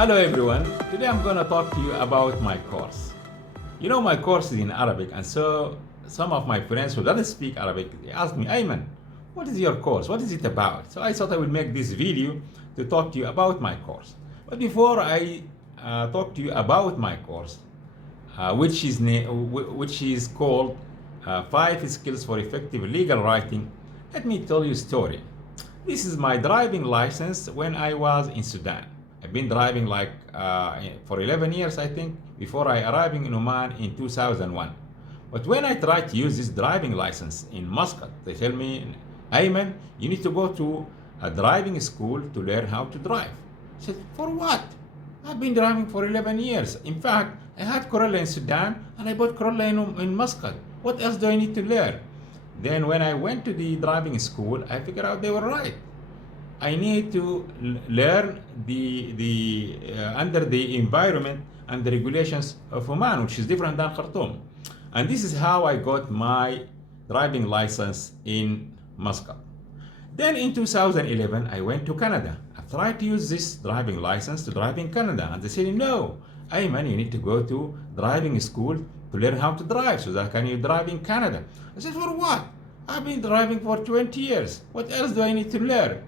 Hello everyone, today I'm going to talk to you about my course. You know, my course is in Arabic, and so some of my friends who don't speak Arabic, they ask me, Ayman, what is your course? What is it about? So I thought I would make this video to talk to you about my course. But before I talk to you about my course, which is called 5 Skills for Effective Legal Writing, let me tell you a story. This is my driving license when I was in Sudan. I've been driving for 11 years, I think, before I arriving in Oman in 2001. But when I tried to use this driving license in Muscat, they tell me, Ayman, you need to go to a driving school to learn how to drive. I said, for what? I've been driving for 11 years. In fact, I had Corolla in Sudan and I bought Corolla in Muscat. What else do I need to learn? Then when I went to the driving school, I figured out they were right. I need to learn under the environment and the regulations of Oman, which is different than Khartoum. And this is how I got my driving license in Muscat. Then in 2011, I went to Canada. I tried to use this driving license to drive in Canada. And they said, no, Ayman, you need to go to driving school to learn how to drive so that can you drive in Canada. I said, for what? I've been driving for 20 years. What else do I need to learn?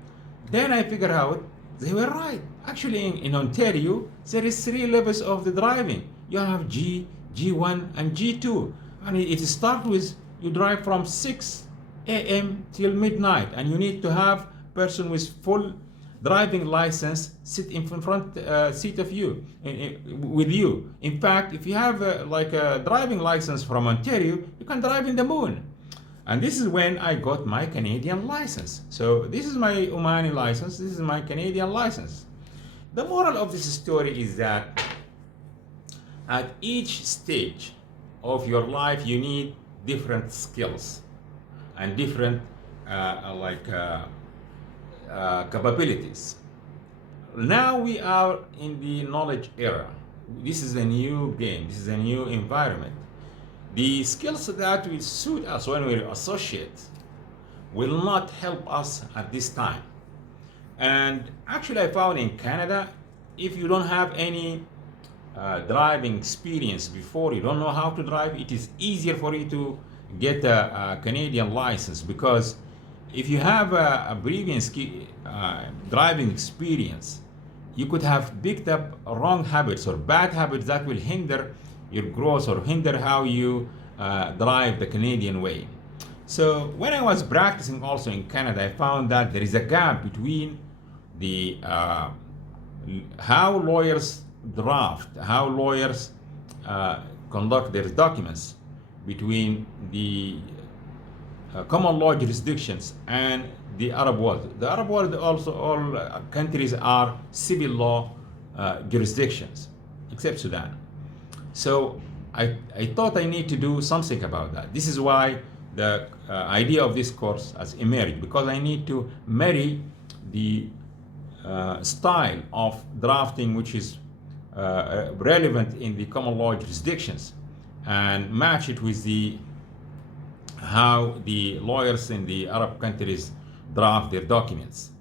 Then I figured out they were right. Actually, in Ontario, there is 3 levels of the driving. You have G, G1, and G2. And it starts with you drive from 6 a.m. till midnight, and you need to have person with full driving license sit in front seat of you, with you. In fact, if you have a driving license from Ontario, you can drive in the moon. And this is when I got my Canadian license. So this is my Omani license, this is my Canadian license. The moral of this story is that at each stage of your life, you need different skills and different capabilities. Now we are in the knowledge era. This is a new game, this is a new environment. The skills that will suit us when we associate will not help us at this time. And actually, I found in Canada, if you don't have any driving experience before, you don't know how to drive, it is easier for you to get a Canadian license, because if you have a previous driving experience, you could have picked up wrong habits or bad habits that will hinder your growth or hinder how you drive the Canadian way. So when I was practicing also in Canada, I found that there is a gap between the how lawyers draft, how lawyers conduct their documents between the common law jurisdictions and the Arab world. The Arab world also, all countries are civil law jurisdictions, except Sudan. So I thought I need to do something about that. This is why the idea of this course has emerged, because I need to marry the style of drafting which is relevant in the common law jurisdictions and match it with how the lawyers in the Arab countries draft their documents.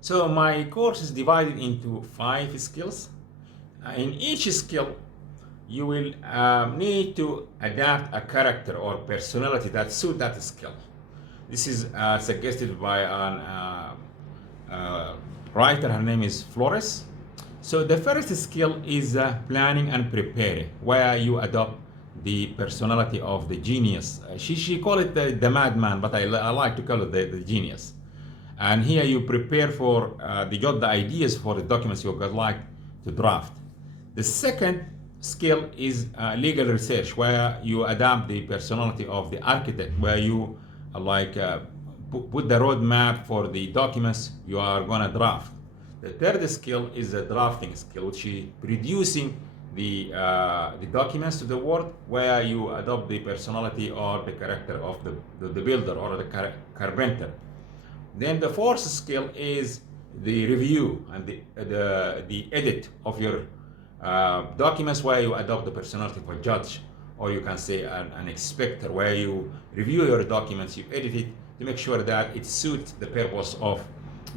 So my course is divided into 5 skills. In each skill, you will need to adapt a character or personality that suit that skill. This is suggested by a writer, her name is Flores. So the first skill is planning and preparing, where you adopt the personality of the genius. She call it the madman, but I like to call it the genius. And here you prepare for the ideas for the documents you would like to draft. The second skill is legal research, where you adapt the personality of the architect, where you put the roadmap for the documents you are going to draft. The third skill is the drafting skill, which is producing the documents to the world, where you adopt the personality or the character of the builder or the carpenter. Then the fourth skill is the review and the edit of your documents, where you adopt the personality of a judge, or you can say an inspector, where you review your documents, you edit it to make sure that it suits the purpose of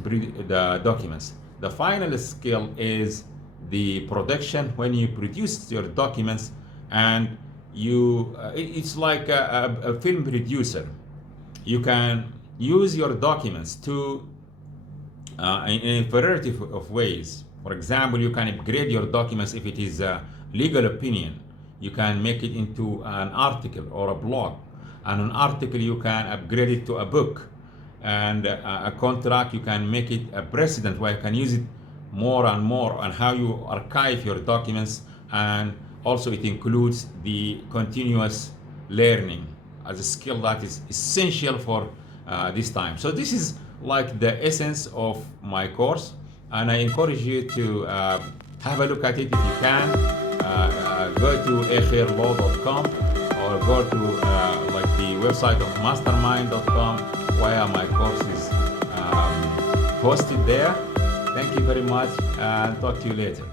the documents. The final skill is the production when you produce your documents, and it's like a film producer. You can use your documents to in a variety of ways. For example, you can upgrade your documents if it is a legal opinion. You can make it into an article or a blog. And an article, you can upgrade it to a book. And a contract, you can make it a precedent where you can use it more and more on how you archive your documents. And also it includes the continuous learning as a skill that is essential for this time. So this is like the essence of my course, and I encourage you to have a look at it if you can. Go to akhairlaw.com or go to like the website of mastermind.com where my course is hosted there. Thank you very much, and talk to you later.